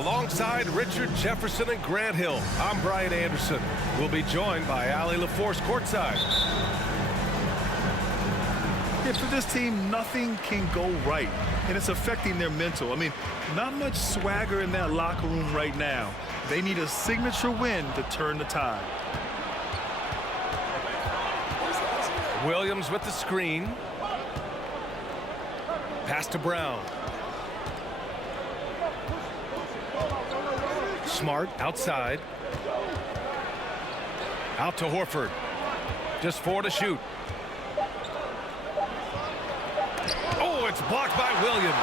Alongside Richard Jefferson and Grant Hill, I'm Brian Anderson. We'll be joined by Ali LaForce courtside. Yeah, for this team, nothing can go right, and it's affecting their mental. I mean, not much swagger in that locker room right now. They need a signature win to turn the tide. Williams with the screen. Pass to Brown. Smart outside. Out to Horford. Just 4 to shoot. Oh, it's blocked by Williams.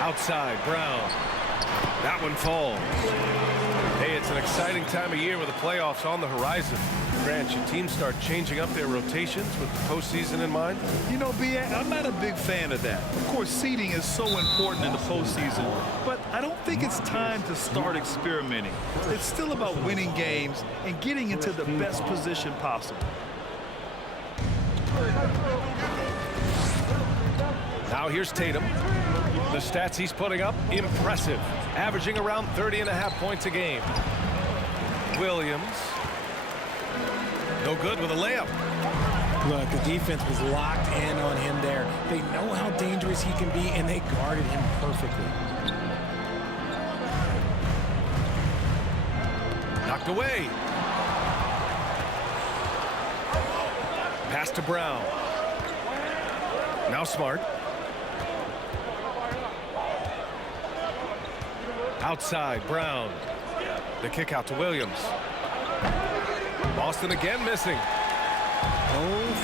Outside, Brown. That one falls. Hey, it's an exciting time of year with the playoffs on the horizon. Grant, should teams start changing up their rotations with the postseason in mind? You know, B.A., I'm not a big fan of that. Of course, seeding is so important in the postseason, but I don't think it's time to start experimenting. It's still about winning games and getting into the best position possible. Now here's Tatum. The stats he's putting up, impressive. Averaging around 30.5 points a game. Williams. No good with a layup. Look, the defense was locked in on him there. They know how dangerous he can be, and they guarded him perfectly. Knocked away. Pass to Brown. Now Smart. Outside, Brown. The kick out to Williams. Boston again missing. 0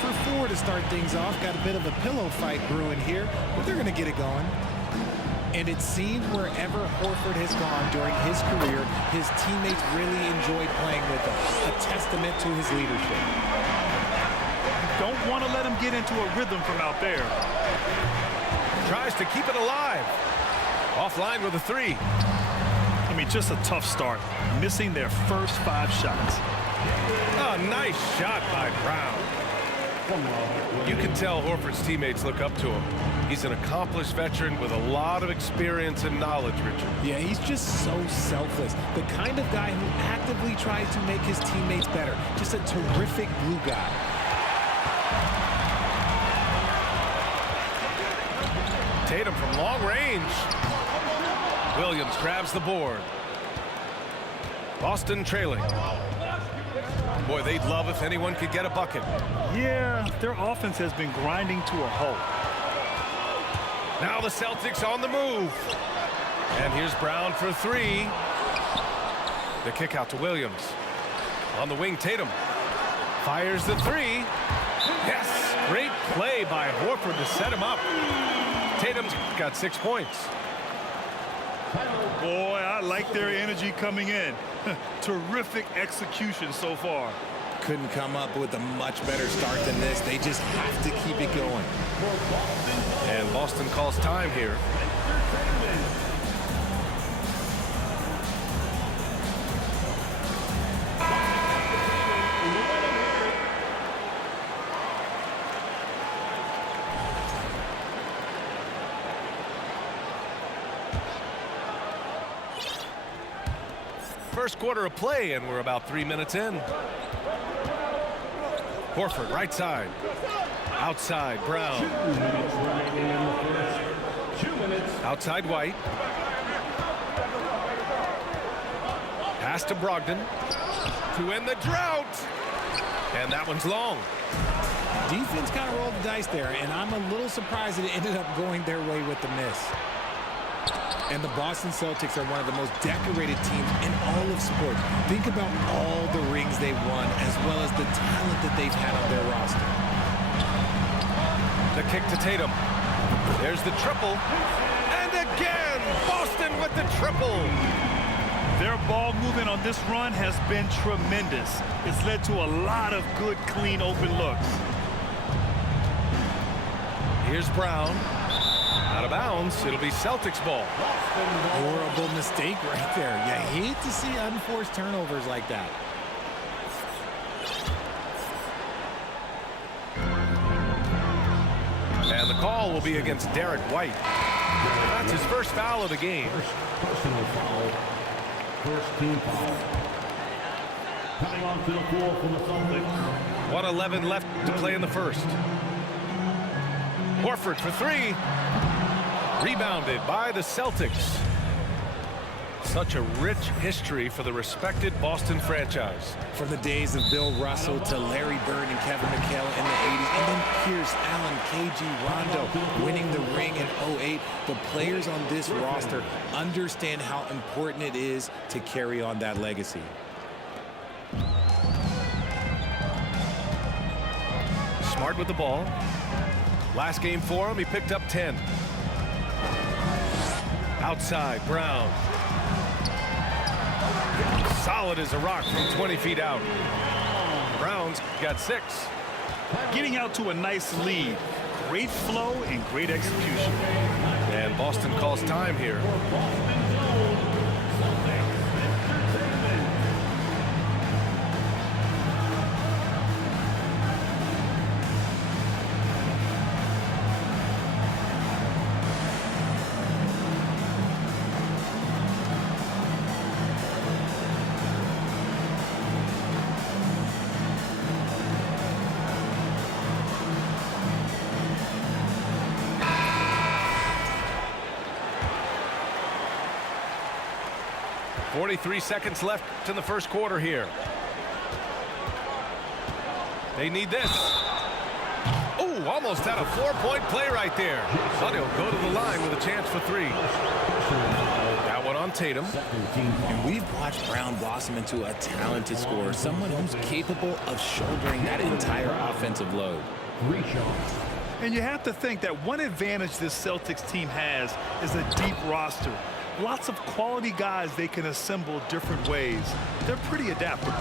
for 4 to start things off. Got a bit of a pillow fight brewing here, but they're going to get it going. And it seems wherever Horford has gone during his career, his teammates really enjoyed playing with him. A testament to his leadership. Don't want to let him get into a rhythm from out there. Tries to keep it alive. Offline with a 3. I mean, just a tough start. Missing their first 5 shots. A nice shot by Brown. You can tell Horford's teammates look up to him. He's an accomplished veteran with a lot of experience and knowledge, Richard. Yeah, he's just so selfless. The kind of guy who actively tries to make his teammates better. Just a terrific glue guy. Tatum from long range. Williams grabs the board. Boston trailing. Boy, they'd love if anyone could get a bucket. Yeah, their offense has been grinding to a halt. Now the Celtics on the move. And here's Brown for 3. The kick out to Williams. On the wing, Tatum. Fires the 3. Yes, great play by Horford to set him up. Tatum's got 6 points. Boy, I like their energy coming in. Terrific execution so far. Couldn't come up with a much better start than this. They just have to keep it going. And Boston calls time here. First quarter of play, and we're about 3 minutes in. Horford, right side. Outside, Brown. Outside, White. Pass to Brogdon. To end the drought. And that one's long. Defense kind of rolled the dice there, and I'm a little surprised that it ended up going their way with the miss. And the Boston Celtics are one of the most decorated teams in all of sports. Think about all the rings they've won, as well as the talent that they've had on their roster. The kick to Tatum. There's the triple. And again, Boston with the triple. Their ball movement on this run has been tremendous. It's led to a lot of good, clean, open looks. Here's Brown. Out of bounds. It'll be Celtics ball. Horrible mistake right there. You hate to see unforced turnovers like that. And the call will be against Derek White. That's his first foul of the game. Personal foul. First team foul. Coming onto the floor from the Celtics. 1:11 left to play in the first. Horford for three. Rebounded by the Celtics. Such a rich history for the respected Boston franchise. From the days of Bill Russell to Larry Bird and Kevin McHale in the 80s, and then Pierce Allen, KG Rondo winning the ring in 08. The players on this roster understand how important it is to carry on that legacy. Smart with the ball. Last game for him, he picked up 10. Outside, Brown. Solid as a rock from 20 feet out. Brown's got 6. Getting out to a nice lead. Great flow and great execution. And Boston calls time here. .43 seconds left in the first quarter here. They need this. Oh, almost had a 4-point play right there. But he'll go to the line with a chance for 3. That one on Tatum. And we've watched Brown blossom into a talented scorer, someone who's capable of shouldering that entire offensive load. 3 shots. And you have to think that one advantage this Celtics team has is a deep roster. Lots of quality guys they can assemble different ways. They're pretty adaptable.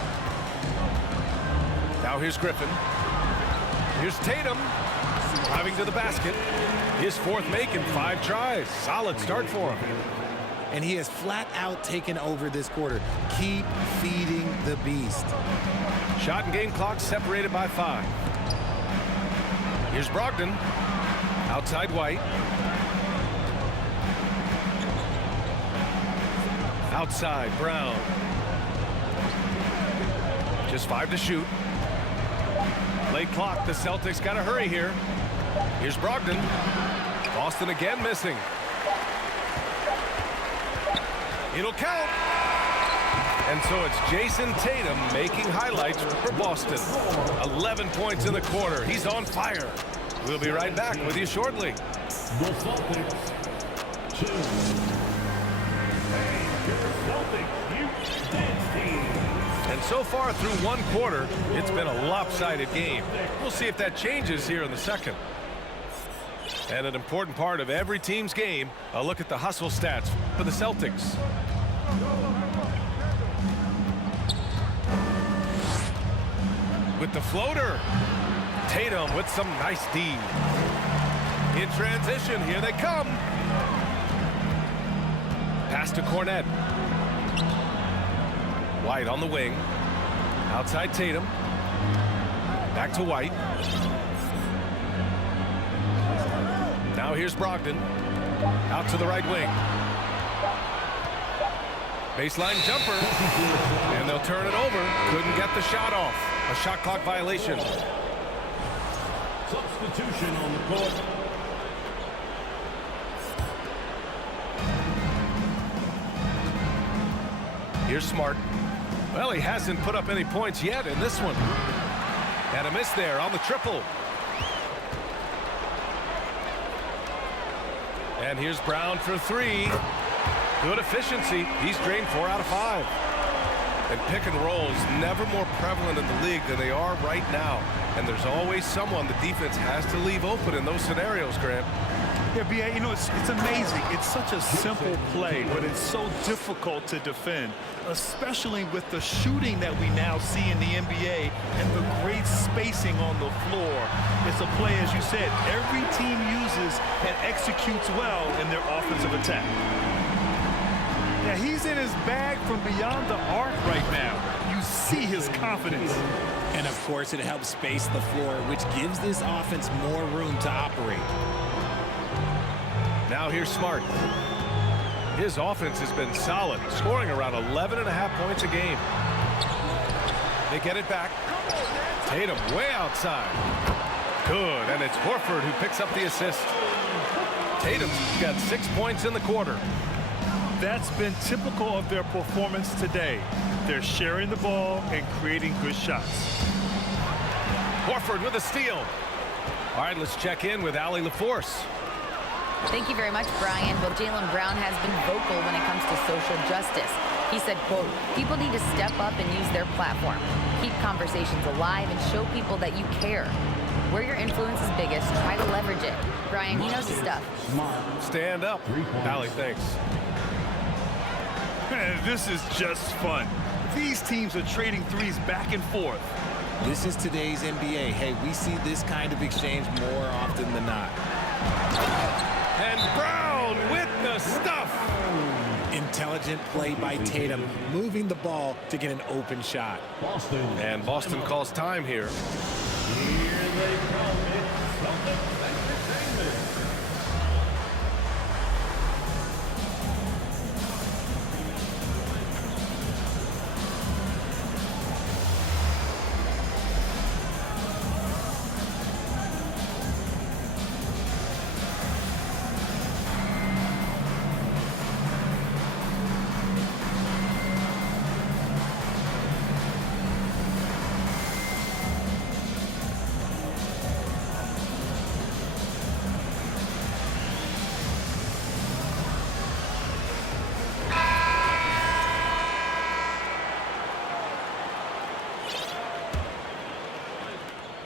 Now here's Griffin. Here's Tatum. Driving to the basket. His 4th make in 5 tries. Solid start for him. And he has flat out taken over this quarter. Keep feeding the beast. Shot and game clock separated by 5. Here's Brogdon. Outside White. Outside, Brown. Just 5 to shoot. Late clock, the Celtics got to hurry here. Here's Brogdon. Boston again missing. It'll count. And so it's Jason Tatum making highlights for Boston. 11 points in the quarter. He's on fire. We'll be right back with you shortly. The Celtics 2. And so far through 1 quarter, it's been a lopsided game. We'll see if that changes here in the second. And an important part of every team's game, a look at the hustle stats for the Celtics. With the floater, Tatum with some nice D. In transition, here they come. Pass to Cornette. White on the wing. Outside Tatum. Back to White. Now here's Brogdon. Out to the right wing. Baseline jumper. And they'll turn it over. Couldn't get the shot off. A shot clock violation. Substitution on the court. Here's Smart. Well, he hasn't put up any points yet in this one. And a miss there on the triple. And here's Brown for 3. Good efficiency. He's drained 4 out of 5. And pick and rolls never more prevalent in the league than they are right now. And there's always someone the defense has to leave open in those scenarios, Grant. Yeah, B.A., you know, it's amazing. It's such a simple play, but it's so difficult to defend, especially with the shooting that we now see in the NBA and the great spacing on the floor. It's a play, as you said, every team uses and executes well in their offensive attack. Yeah, he's in his bag from beyond the arc right now. You see his confidence. And, of course, it helps space the floor, which gives this offense more room to operate. Now here's Smart. His offense has been solid, scoring around 11.5 points a game. They get it back. Tatum way outside. Good, and it's Horford who picks up the assist. Tatum's got 6 points in the quarter. That's been typical of their performance today. They're sharing the ball and creating good shots. Horford with a steal. All right, let's check in with Allie LaForce. Thank you very much, Brian. Well, Jaylen Brown has been vocal when it comes to social justice. He said, quote, people need to step up and use their platform. Keep conversations alive and show people that you care. Where your influence is biggest, try to leverage it. Brian, he knows his stuff. Stand up. Allie, thanks. This is just fun. These teams are trading threes back and forth. This is today's NBA. Hey, we see this kind of exchange more often than not. And Brown with the stuff. Intelligent play by Tatum, moving the ball to get an open shot. And Boston calls time here. Here they come. It's Celtics Entertainment.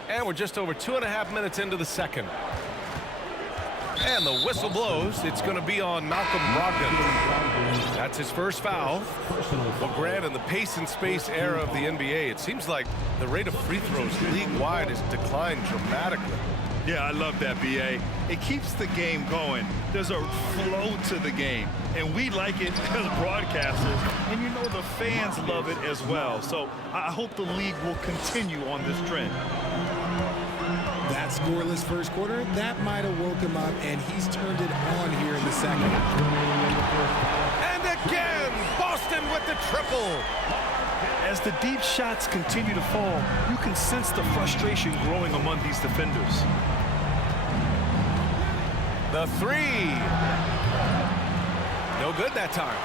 And we're just over 2.5 minutes into the second. And the whistle blows. It's going to be on Malcolm Brogdon. That's his first foul. Well, Grant, in the pace and space era of the NBA, it seems like the rate of free throws league-wide has declined dramatically. Yeah, I love that, B.A. It keeps the game going. There's a flow to the game, and we like it as broadcasters, and you know the fans love it as well. So I hope the league will continue on this trend. That scoreless first quarter, that might have woke him up, and he's turned it on here in the second. And again, Boston with the triple. As the deep shots continue to fall, you can sense the frustration growing among these defenders. The three. No good that time.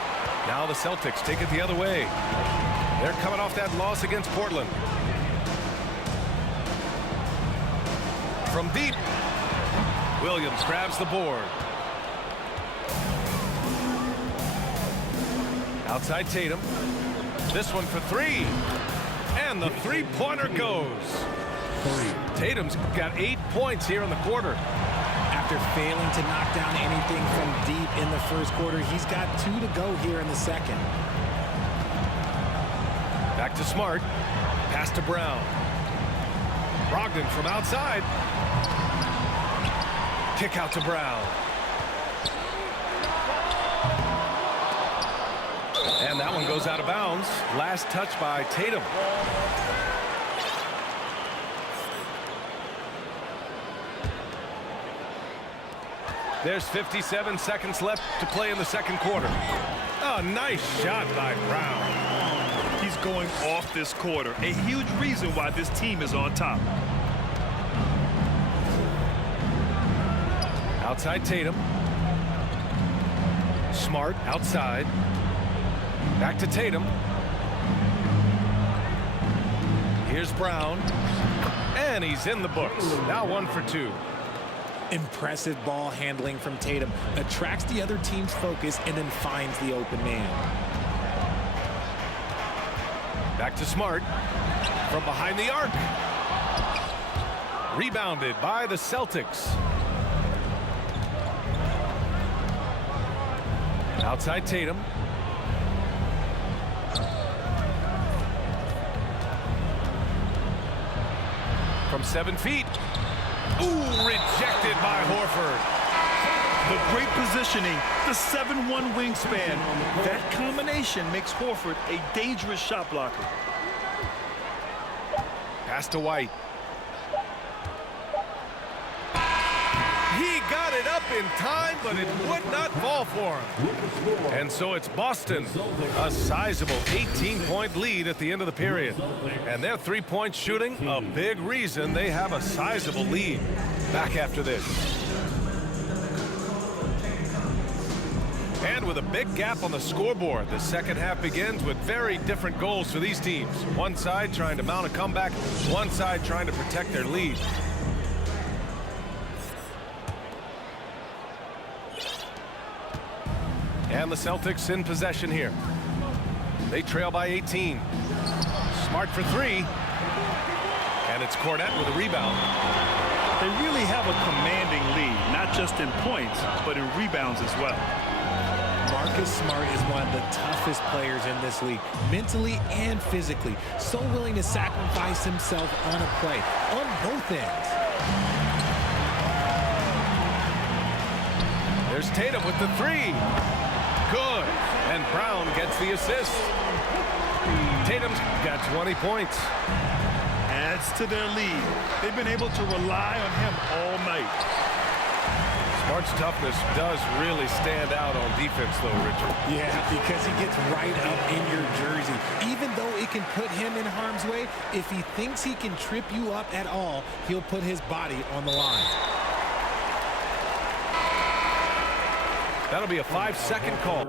Now the Celtics take it the other way. They're coming off that loss against Portland. From deep, Williams grabs the board. Outside Tatum. This one for three. And the three-pointer goes. Tatum's got 8 points here in the quarter. After failing to knock down anything from deep in the first quarter, he's got 2 to go here in the second. Back to Smart. Pass to Brown. Brogdon from outside. Kick out to Brown. And that one goes out of bounds. Last touch by Tatum. There's 57 seconds left to play in the second quarter. Oh, nice shot by Brown. He's going off this quarter. A huge reason why this team is on top. Outside Tatum. Smart outside. Back to Tatum. Here's Brown. And he's in the books. Now 1 for 2. Impressive ball handling from Tatum. Attracts the other team's focus and then finds the open man. Back to Smart. From behind the arc. Rebounded by the Celtics. Outside Tatum. From 7 feet. Ooh, rejected by Horford. The great positioning, the 7'1" wingspan. That combination makes Horford a dangerous shot blocker. Pass to White. He got it up in time, but it would not fall for him. And so it's Boston, a sizable 18-point lead at the end of the period. And their three-point shooting, a big reason they have a sizable lead. Back after this. And with a big gap on the scoreboard, the second half begins with very different goals for these teams. One side trying to mount a comeback, one side trying to protect their lead. And the Celtics in possession here. They trail by 18. Smart for three. And it's Cornette with a rebound. They really have a commanding lead, not just in points, but in rebounds as well. Marcus Smart is one of the toughest players in this league, mentally and physically. So willing to sacrifice himself on a play, on both ends. There's Tatum with the three. Good. And Brown gets the assist. Tatum's got 20 points. Adds to their lead. They've been able to rely on him all night. Smart's toughness does really stand out on defense, though, Richard. Yeah, because he gets right up in your jersey. Even though it can put him in harm's way, if he thinks he can trip you up at all, he'll put his body on the line. That'll be a 5-second call.